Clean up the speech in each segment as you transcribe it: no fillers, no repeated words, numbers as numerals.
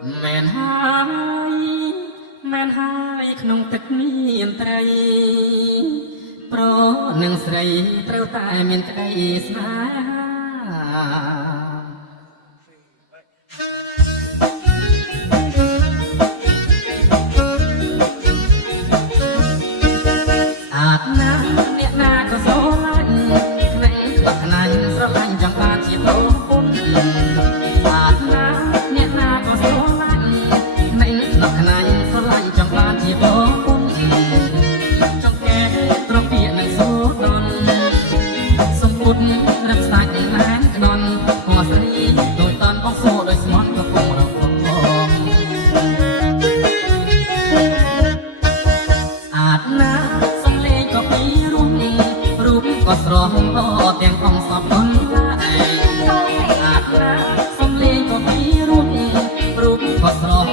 មែនហើយមែនហើយក្នុងទឹកមានត្រីប្រនឹងស្រីត្រូវតែមានក្តីស្នេហាអាតណាអ្នកណាក៏ស្រឡាញ់ក្លែងខ្លាញ់ស្រឡាញ់ចង់បានជាប្រពន្ធអាតណាអ្នកណាក៏ស្រឡាញ់ក្លែងខ្លាញ់ស្រឡាញ់ចង់បានជាប្រពន្ធចង់កែត្រង់ពាក្យនឹងសូដនសំពុតរឹកសាច់ឡានក្ដន់ពណ៌ស្រីដូចតនបងសូដោយស្មន់ក៏គង់រកផងអាតណាក៏ពីរូបក៏ស្រស់ទាំងអង្គសពនឡាយអាតណាសំលេងក៏ពីរូបក៏ស្រស់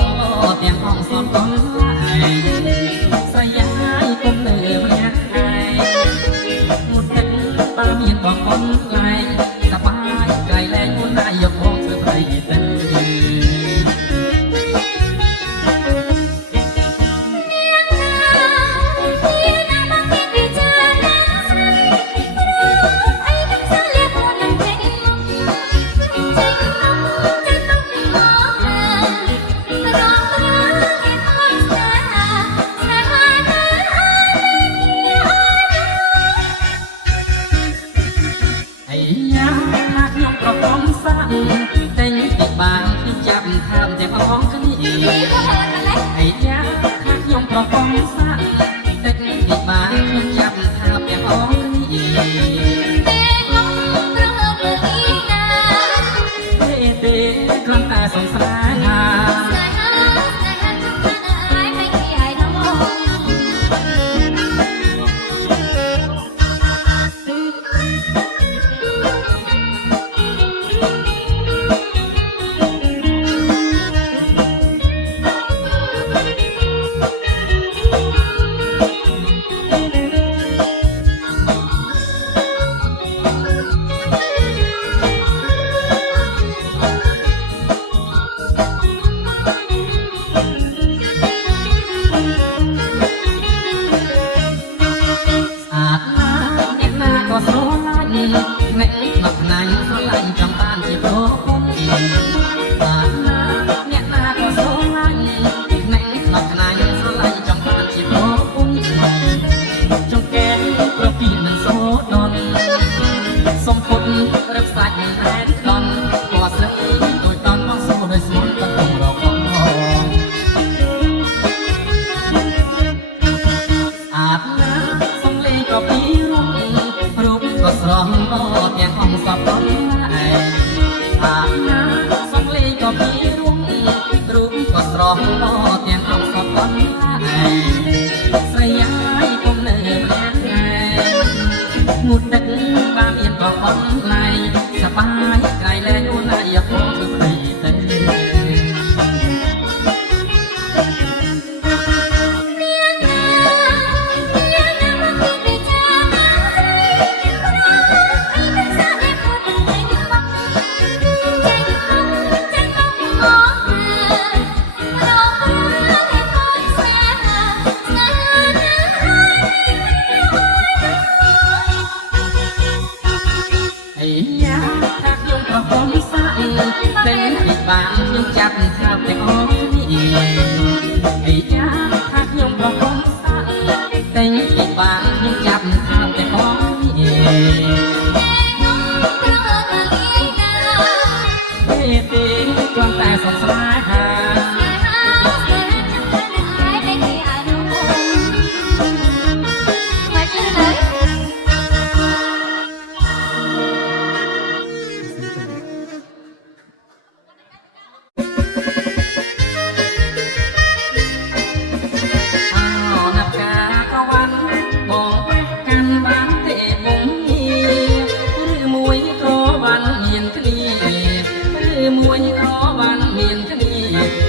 ទាំងអង្គសពនឡាយស្រយាយគុំនៅម្នាក់ឯងមុតទឹកបើមានបងប៉ុនឡាយសបាយក្រៃលែងមុនណាយកបងធ្វើប្រៃទៅតែងពីបានខ្ញុំចាប់ថាមទាំងអងគ្នាហើយយ៉ាថាខ្ញុំប្រកបសាក់តែងពីបានខ្ញុំចាប់ថាមទាំងអងគ្នាតែខ្ញុំប្រហើបលើទីណាទេគ្រាន់តែសង្សារទាំងអង្គសពនឡាយអាណាសំលេងក៏ពីរូបក៏ស្រស់ទាំងអង្គសពនឡាយស្រយាយគុំនៅម្នាក់ឯងងូតទឹកបានមានប្រពន្ធឡាយសបាយក្រៃលែងអូនណាយកមកធ្វើទៅបានខ្ញុំចាប់ថាបទាំងអស់គ្នាអីយ៉ាថាខ្ញុំប្រកបសាក់តែងពីបានខ្ញុំចាប់ថាបទាំងអស់គ្នាទេគ្រាន់តែសង្សារហាមួយក៏បានមានគ្នា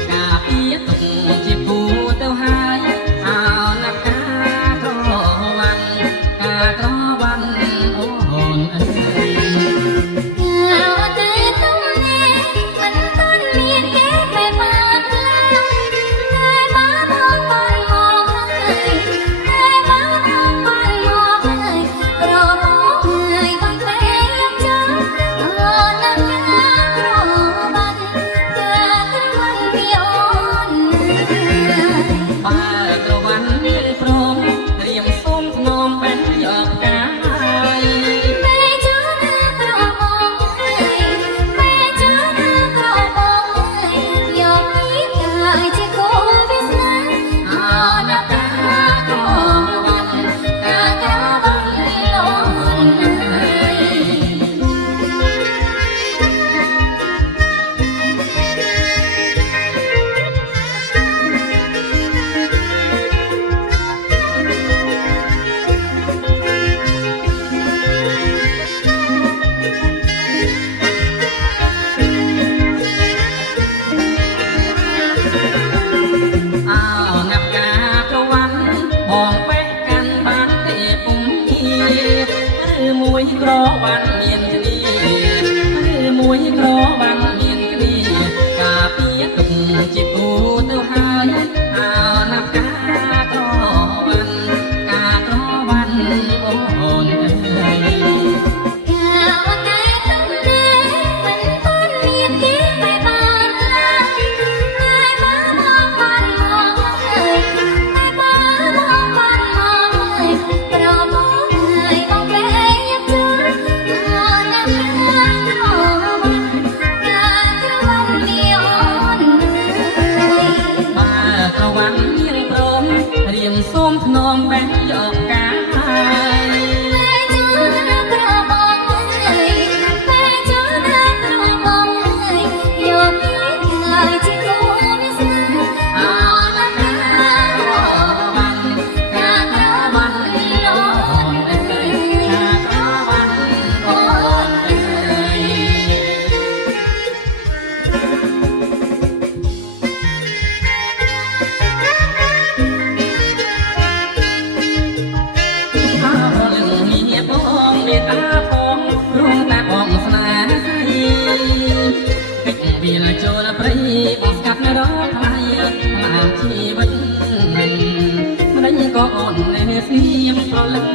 ក៏អូននៅស្ងៀមប្រលឹង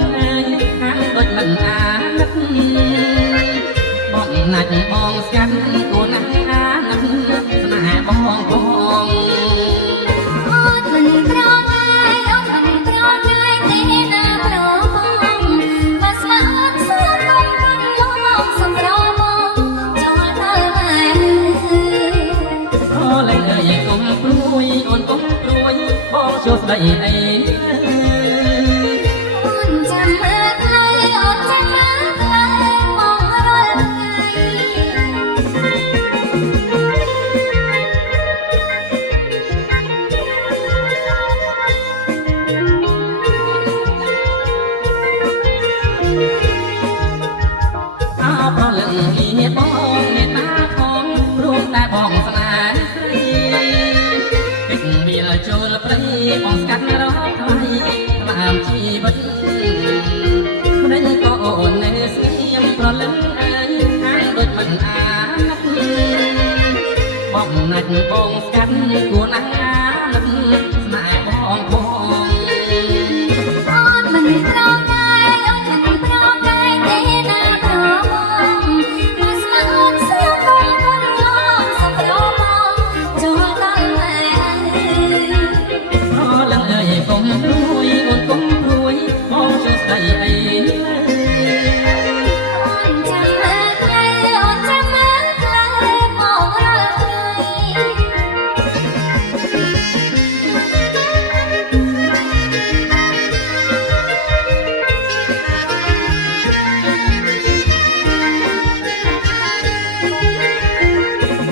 ហាក់ដូចមិនអាណិតបងណាច់បងស្កាត់គួរណាស់អាណិតស្នេហ៍បងបងអូនមិនប្រងាយអូនមិនប្រងាយទេណាប្របងបើស្មាអូនសួរកុំប្រឡងសម្របងចូលទៅហើយអូលែងអើយកុំព្រួយអូនកុំព្រួយបងចូលស្ដីអីអូនចាំមើលខ្លីអូនចាំមើលខ្លីបងរាល់អោប្រលឹងនេះបងមេតាផងរួមតែបងស្នេហ៍ស្រីពេញវាចូលព្រៃបងស្កាត់រកថ្លៃតាមជីវិតមិនក៏អូននៅស្ងៀមប្រលឹងអើយហាក់ដូចមិនអាណិតបងណាច់បងស្កាត់គួរណាស់អាណិតស្នេហ៍បងបងអូនមិនប្រងាយអូនមិនប្រងាយទេណាប្របងបើស្មាអូនសួរកុំប្រឡងសម្របងចូលទៅហើយ ប្រលឹងអើយកុំព្រួយអូនកុំព្រួយបងចូលស្ដីអីអូនចាំមើលខ្លីអូនចាំមើលខ្លីបងរាល់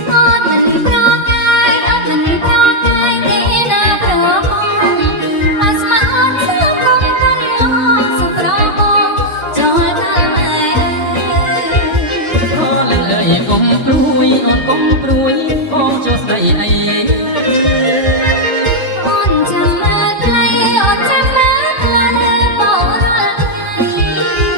អូនមិនប្រងាយអូនមិនប្រងាយទេណាប្របងបើស្មាអូនសួរកុំប្រឡងសម្របងចូលទៅហើយ ប្រលឹងអើយកុំព្រួយអូនកុំព្រួយបងចូលស្ដីអីអូនចាំមើលខ្លីអូនចាំមើលខ្លីបងរាល់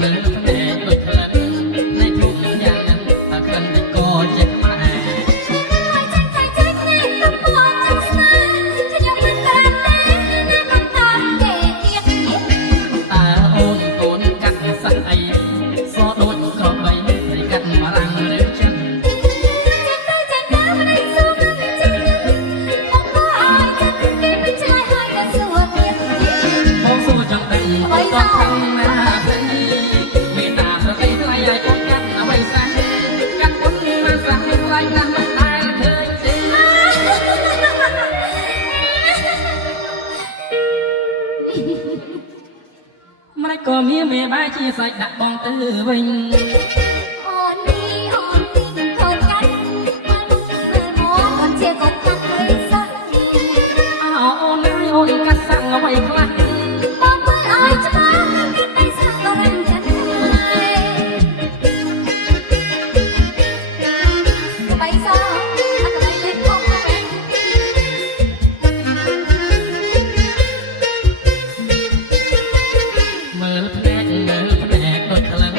មើលភ្នែកដូចក្លិននៃធូបយ៉ាងហ្នឹងតែក្លិនតិចក៏ជាខ្មែរ ហើយចាញ់ចាញ់ចាញ់នេះកំពុងចាំស្នេហ៍ខ្ញុំមិនតាមទេណាមិនតាមទេទៀតនេះ តើអូនកូនកាត់សក់អីសដូចក្របីនៃកាត់បារាំងឬចិនចាញ់ទៅមិនឲ្យសួរមិនចាញ់មកក៏ឲ្យចាញ់គេមិនឆ្លើយហើយក៏សួរទៀតបងសួរចង់ដឹងបងខំណាស្អីមេតាប្រកៃថ្លៃឲ្យកូនកាត់អ្វីសោះកាត់ពុតមកសាក់ថ្លៃណាស់មិនដែលឃើញទេម្លេចក៏មានមេបាយជាសាច់ដាក់បងទៅវិញ អូននេះអូននេះកូនកាត់មកមកអូនជាកូនកាត់មិនសោះ អោអូនហើយអូនកាត់សាក់អ្វីខ្លះ បងមើលឲ្យច្បាស់គេតែសាក់ដល់រំចាត់ហើយបៃសោះអត់ទៅលេខផងទេ មើលភ្នែកដូចក្លិន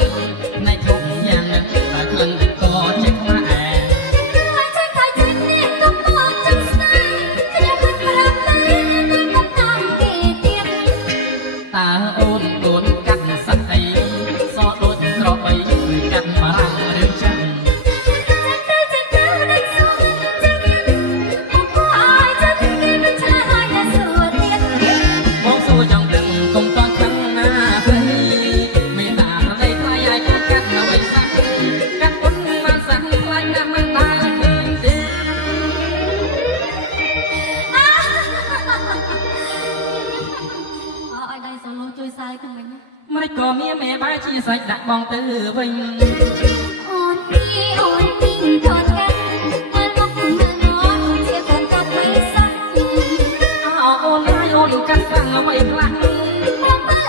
នៃធូបយ៉ាងហ្នឹងតែក្លិនតិចក៏ជាខ្មែរ ហើយចាញ់ទៅចាញ់នេះកំពុងចាំស្នេហ៍ខ្ញុំមិនប្រាប់ទេណាមិនតាមទេទៀត តើអូនកូនកាត់សក់អីសដូចក្របីឬកាត់បារាំងឬចិន ចាញ់ទៅមិនឲ្យសួរចាញ់មកក៏ឲ្យចាញ់គេមិនឆ្លើយហើយក៏សួរទៀត បងសួរចង់ដឹងកុំតន់ខឹងណាស្រីមេតាប្រកៃថ្លៃឲ្យកូនកាត់អ្វីសោះកាត់ពុតមកសាក់ថ្លៃណាស់មិនដែលឃើញទេ ឲ្យដៃសូឡូជួយសាយខ្ញុំវិញ ម្លេចក៏មានមេបាយជាសាច់ដាក់បងទៅវិញ អូននេះអូននេះកូនកាត់មើលមកមើលមកជាកូនកាត់មិនសោះ អោអូនហើយអូនកាត់សាក់អ្វីខ្លះ បងមើល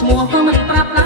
ឈ្មោះមិនប្រាប់